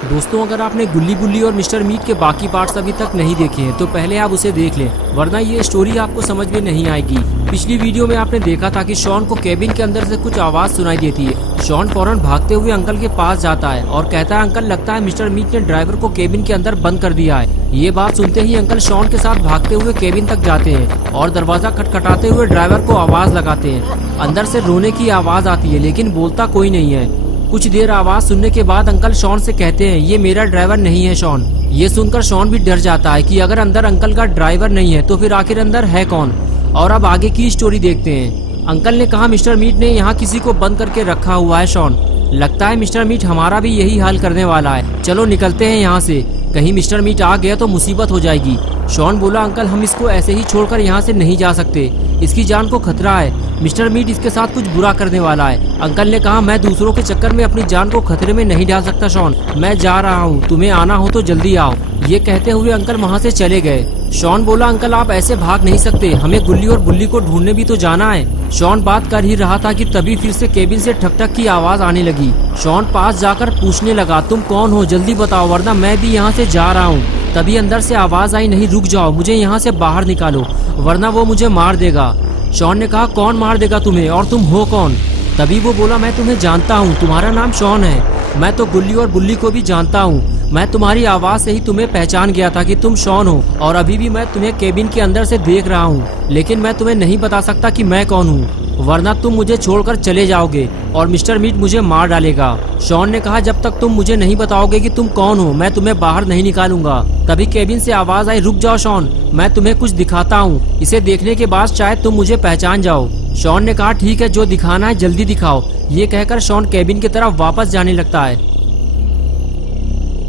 दोस्तों, अगर आपने गुल्ली बुल्ली और मिस्टर मीट के बाकी पार्ट्स अभी तक नहीं देखे हैं तो पहले आप उसे देख लें, वरना ये स्टोरी आपको समझ में नहीं आएगी। पिछली वीडियो में आपने देखा था कि शॉन को केबिन के अंदर से कुछ आवाज सुनाई देती है। शॉन फौरन भागते हुए अंकल के पास जाता है और कहता है, अंकल लगता है मिस्टर मीट ने ड्राइवर को केबिन के अंदर बंद कर दिया है। ये बात सुनते ही अंकल शॉन के साथ भागते हुए केबिन तक जाते हैं और दरवाजा खटखटाते हुए ड्राइवर को आवाज लगाते हैं। अंदर से रोने की आवाज आती है लेकिन बोलता कोई नहीं है। कुछ देर आवाज सुनने के बाद अंकल शॉन से कहते हैं, ये मेरा ड्राइवर नहीं है शॉन। ये सुनकर शॉन भी डर जाता है कि अगर अंदर अंकल का ड्राइवर नहीं है तो फिर आखिर अंदर है कौन। और अब आगे की स्टोरी देखते हैं। अंकल ने कहा, मिस्टर मीट ने यहाँ किसी को बंद करके रखा हुआ है शॉन। लगता है मिस्टर मीट हमारा भी यही हाल करने वाला है। चलो निकलते हैं यहाँ से, कहीं मिस्टर मीट आ गया तो मुसीबत हो जाएगी। शॉन बोला, अंकल हम इसको ऐसे ही छोड़कर यहाँ से नहीं जा सकते, इसकी जान को खतरा है। मिस्टर मीट इसके साथ कुछ बुरा करने वाला है। अंकल ने कहा, मैं दूसरों के चक्कर में अपनी जान को खतरे में नहीं डाल सकता शॉन, मैं जा रहा हूँ, तुम्हें आना हो तो जल्दी आओ। ये कहते हुए अंकल वहाँ से चले गए। शॉन बोला, अंकल आप ऐसे भाग नहीं सकते, हमें गुल्ली और बुल्ली को ढूंढने भी तो जाना है। शॉन बात कर ही रहा था कि तभी फिर से केबिन से ठक ठक की आवाज आने लगी। शॉन पास जाकर पूछने लगा, तुम कौन हो, जल्दी बताओ वरना मैं भी यहाँ से जा रहा हूँ। तभी अंदर से आवाज आई, नहीं रुक जाओ, मुझे यहाँ से बाहर निकालो वरना वो मुझे मार देगा। शॉन ने कहा, कौन मार देगा तुम्हें और तुम हो कौन? तभी वो बोला, मैं तुम्हें जानता हूँ, तुम्हारा नाम शॉन है। मैं तो गुल्ली और बुल्ली को भी जानता हूँ। मैं तुम्हारी आवाज से ही तुम्हें पहचान गया था कि तुम शॉन हो और अभी भी मैं तुम्हें केबिन के अंदर से देख रहा हूँ, लेकिन मैं तुम्हें नहीं बता सकता कि मैं कौन हूँ, वरना तुम मुझे छोड़कर चले जाओगे और मिस्टर मीट मुझे मार डालेगा। शॉन ने कहा, जब तक तुम मुझे नहीं बताओगे कि तुम कौन हो मैं तुम्हें बाहर नहीं निकालूंगा। तभी केबिन से आवाज आई, रुक जाओ शॉन, मैं तुम्हें कुछ दिखाता हूँ, इसे देखने के बाद शायद तुम मुझे पहचान जाओ। शॉन ने कहा, ठीक है, जो दिखाना है जल्दी दिखाओ। ये कहकर शॉन केबिन की तरफ वापस जाने लगता है।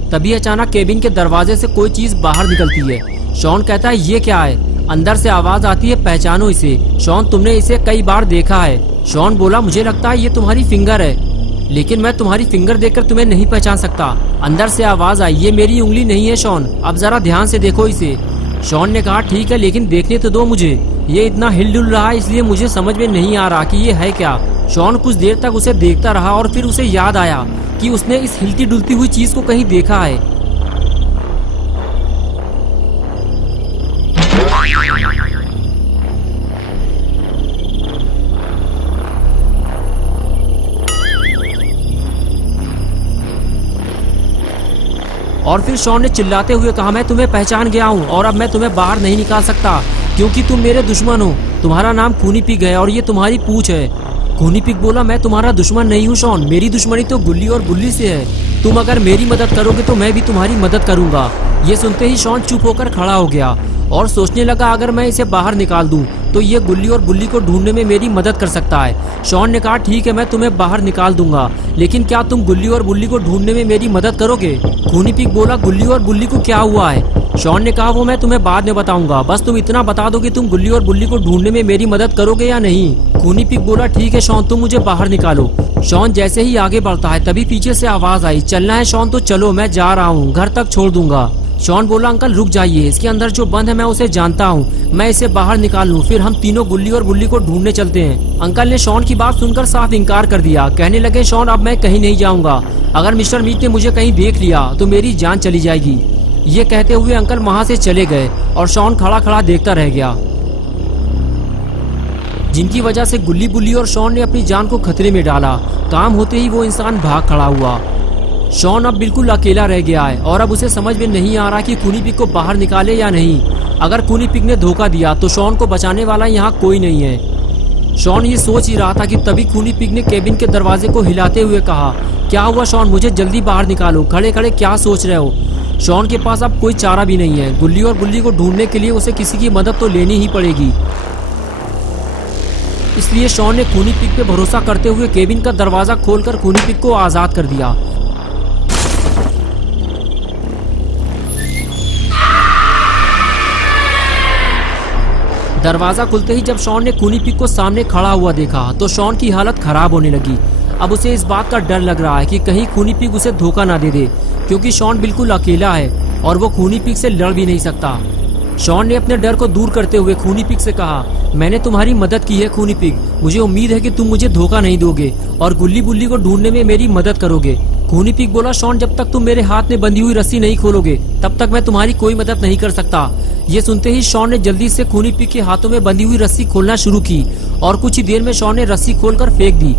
तभी अचानक केबिन के दरवाजे से कोई चीज बाहर निकलती है। शॉन कहता है, ये क्या है? अंदर से आवाज आती है, पहचानो इसे। शॉन, तुमने इसे कई बार देखा है। शॉन बोला, मुझे लगता है ये तुम्हारी फिंगर है, लेकिन मैं तुम्हारी फिंगर देखकर तुम्हें नहीं पहचान सकता। अंदर से आवाज आई, ये मेरी उंगली नहीं है शॉन, अब जरा ध्यान से देखो इसे। शॉन ने कहा, ठीक है, लेकिन देखने तो दो मुझे, ये इतना हिल डुल रहा है इसलिए मुझे समझ में नहीं आ रहा कि ये है क्या। शॉन कुछ देर तक उसे देखता रहा और फिर उसे याद आया कि उसने इस हिलती डुलती हुई चीज को कहीं देखा है। और फिर शॉन ने चिल्लाते हुए कहा, मैं तुम्हें पहचान गया हूँ और अब मैं तुम्हें बाहर नहीं निकाल सकता क्योंकि तुम मेरे दुश्मन हो। तुम्हारा नाम खूनी पिग है और ये तुम्हारी पूंछ है। खूनी पिग बोला, मैं तुम्हारा दुश्मन नहीं हूँ शॉन, मेरी दुश्मनी तो गुल्ली और बुल्ली से है। तुम अगर मेरी मदद करोगे तो मैं भी तुम्हारी मदद करूंगा। ये सुनते ही शॉन चुप होकर खड़ा हो गया और सोचने लगा, अगर मैं इसे बाहर निकाल दूं तो ये गुल्ली और बुल्ली को ढूंढने में मेरी मदद कर सकता है। शॉन ने कहा, ठीक है, मैं तुम्हें बाहर निकाल दूंगा, लेकिन क्या तुम गुल्ली और बुल्ली को ढूंढने में मेरी मदद करोगे? खूनी पिग बोला, गुल्ली और बुल्ली को क्या हुआ है? शॉन ने कहा, वो मैं तुम्हें बाद में बताऊंगा, बस तुम इतना बता दो कि तुम गुल्ली और बुल्ली को ढूंढने में मेरी मदद करोगे या नहीं। खूनी पिग बोला, ठीक है शॉन, तुम मुझे बाहर निकालो। शॉन जैसे ही आगे बढ़ता है तभी पीछे से आवाज आई, चलना है शॉन तो चलो, मैं जा रहा हूँ, घर तक छोड़ दूंगा। शॉन बोला, अंकल रुक जाइए, इसके अंदर जो बंद है मैं उसे जानता हूँ, मैं इसे बाहर निकाल लूँ, फिर हम तीनों गुल्ली और बुल्ली को ढूंढने चलते हैं। अंकल ने शॉन की बात सुनकर साफ इनकार कर दिया, कहने लगे, शॉन अब मैं कहीं नहीं जाऊंगा, अगर मिस्टर मीट ने मुझे कहीं देख लिया तो मेरी जान चली जाएगी। ये कहते हुए अंकल वहाँ से चले गए और शॉन खड़ा खड़ा देखता रह गया, जिनकी वजह से गुल्ली बुल्ली और शॉन ने अपनी जान को खतरे में डाला। काम होते ही वो इंसान भाग खड़ा हुआ। शॉन अब बिल्कुल अकेला रह गया है और अब उसे समझ में नहीं आ रहा कि खूनी पिग को बाहर निकाले या नहीं। अगर खूनी पिग ने धोखा दिया तो शॉन को बचाने वाला यहाँ कोई नहीं है। शॉन ये सोच ही रहा था कि तभी खूनी पिग ने केबिन के दरवाजे को हिलाते हुए कहा, क्या हुआ शॉन, मुझे जल्दी बाहर निकालो, खड़े खड़े क्या सोच रहे हो? शॉन के पास अब कोई चारा भी नहीं है। गुल्ली और बुल्ली को ढूंढने के लिए उसे किसी की मदद तो लेनी ही पड़ेगी। इसलिए शॉन ने खूनी पिग पे भरोसा करते हुए केबिन का दरवाजा खोलकर खूनी पिग को आजाद कर दिया। दरवाजा खुलते ही जब शॉन ने खूनी पिग को सामने खड़ा हुआ देखा तो शॉन की हालत खराब होने लगी। अब उसे इस बात का डर लग रहा है कि कहीं खूनी पिग उसे धोखा ना दे दे, क्योंकि शॉन बिल्कुल अकेला है और वो खूनी पिग से लड़ भी नहीं सकता। शॉन ने अपने डर को दूर करते हुए खूनी पिग से कहा, मैंने तुम्हारी मदद की है खूनी पिग, मुझे उम्मीद है कि तुम मुझे धोखा नहीं दोगे और गुल्ली बुल्ली को ढूंढने में मेरी मदद करोगे। खूनी पिग बोला, शॉन जब तक तुम मेरे हाथ में बंधी हुई रस्सी नहीं खोलोगे तब तक मैं तुम्हारी कोई मदद नहीं कर सकता। ये सुनते ही शॉन ने जल्दी से खूनी पिग के हाथों में बंधी हुई रस्सी खोलना शुरू की और कुछ ही देर में शॉन ने रस्सी खोलकर फेंक दी।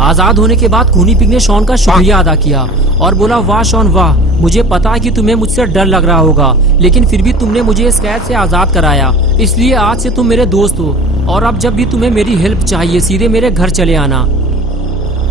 आजाद होने के बाद खूनी पिग ने शॉन का शुक्रिया अदा किया और बोला, वाह शॉन वाह, मुझे पता है कि तुम्हें मुझसे डर लग रहा होगा, लेकिन फिर भी तुमने मुझे इस कैद से आजाद कराया, इसलिए आज से तुम मेरे दोस्त हो और अब जब भी तुम्हें मेरी हेल्प चाहिए सीधे मेरे घर चले आना।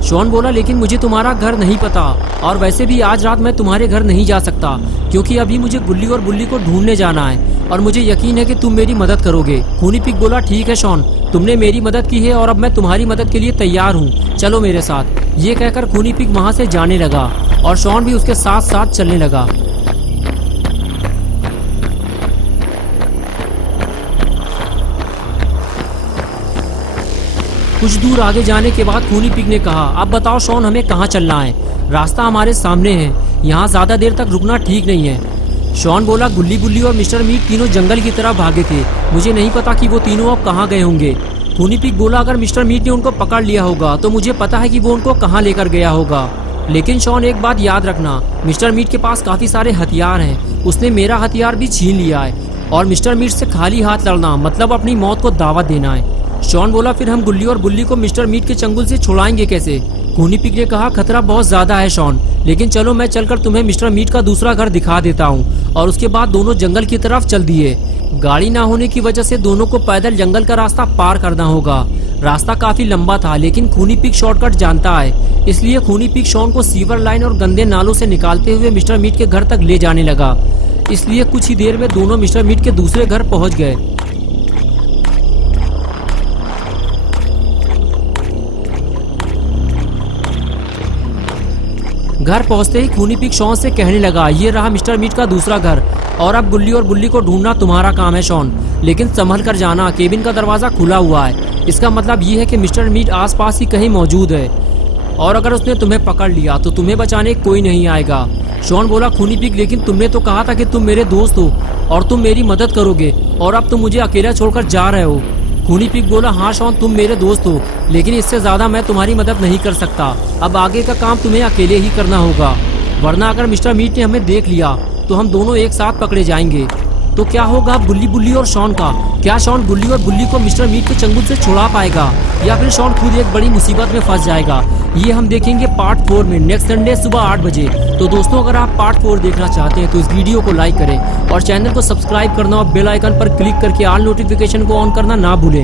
शॉन बोला, लेकिन मुझे तुम्हारा घर नहीं पता और वैसे भी आज रात मैं तुम्हारे घर नहीं जा सकता क्योंकि अभी मुझे गुल्ली और बुल्ली को ढूंढने जाना है और मुझे यकीन है कि तुम मेरी मदद करोगे। खूनी पिग बोला, ठीक है शॉन, तुमने मेरी मदद की है और अब मैं तुम्हारी मदद के लिए तैयार हूँ, चलो मेरे साथ। ये कहकर खूनी पिग वहाँ से जाने लगा और शॉन भी उसके साथ साथ चलने लगा। कुछ दूर आगे जाने के बाद खूनी पिग ने कहा, अब बताओ शॉन, हमें कहाँ चलना है? रास्ता हमारे सामने है, यहाँ ज्यादा देर तक रुकना ठीक नहीं है। शॉन बोला, गुल्ली बुल्ली और मिस्टर मीट तीनों जंगल की तरफ भागे थे, मुझे नहीं पता कि वो तीनों अब कहाँ गए होंगे। खूनी पिग बोला, अगर मिस्टर मीट ने उनको पकड़ लिया होगा तो मुझे पता है कि वो उनको कहाँ लेकर गया होगा। लेकिन शॉन एक बात याद रखना, मिस्टर मीट के पास काफी सारे हथियार हैं, उसने मेरा हथियार भी छीन लिया है और मिस्टर मीट से खाली हाथ लड़ना मतलब अपनी मौत को दावत देना है। शॉन बोला, फिर हम गुल्ली और बुल्ली को मिस्टर मीट के चंगुल से छुड़ाएंगे कैसे? खूनी पिग ने कहा, खतरा बहुत ज्यादा है शॉन, लेकिन चलो मैं चलकर तुम्हें मिस्टर मीट का दूसरा घर दिखा देता हूँ। और उसके बाद दोनों जंगल की तरफ चल दिए। गाड़ी ना होने की वजह से दोनों को पैदल जंगल का रास्ता पार करना होगा। रास्ता काफी लंबा था लेकिन खूनी पिग शॉर्टकट जानता है, इसलिए खूनी पिग शॉन को सीवर लाइन और गंदे नालों से निकालते हुए मिस्टर मीट के घर तक ले जाने लगा। इसलिए कुछ ही देर में दोनों मिस्टर मीट के दूसरे घर पहुंच गए। घर पहुंचते ही खूनी पिग शॉन से कहने लगा, ये रहा मिस्टर मीट का दूसरा घर और अब गुल्ली और बुल्ली को ढूंढना तुम्हारा काम है शॉन, लेकिन संभल कर जाना, केबिन का दरवाजा खुला हुआ है। इसका मतलब ये है कि मिस्टर मीट आसपास ही कहीं मौजूद है और अगर उसने तुम्हें पकड़ लिया तो तुम्हें बचाने कोई नहीं आएगा। शॉन बोला, खूनी पिग, लेकिन तुमने तो कहा था कि तुम मेरे दोस्त हो और तुम मेरी मदद करोगे और अब तुम मुझे अकेला छोड़कर जा रहे हो। खूनी पिग बोला, हाँ शॉन, तुम मेरे दोस्त हो, लेकिन इससे ज्यादा मैं तुम्हारी मदद नहीं कर सकता। अब आगे का काम तुम्हें अकेले ही करना होगा, वरना अगर मिस्टर मीट ने हमें देख लिया तो हम दोनों एक साथ पकड़े जाएंगे। तो क्या होगा गुल्ली बुल्ली और शॉन का? क्या शॉन गुल्ली और बुल्ली को मिस्टर मीट के चंगुल से छुड़ा पाएगा या फिर शॉन खुद एक बड़ी मुसीबत में फंस जाएगा? ये हम देखेंगे पार्ट 4 में नेक्स्ट संडे सुबह 8 बजे। तो दोस्तों, अगर आप पार्ट 4 देखना चाहते हैं तो इस वीडियो को लाइक करें और चैनल को सब्सक्राइब करना और बेल आइकन पर क्लिक करके ऑल नोटिफिकेशन को ऑन करना ना भूलें।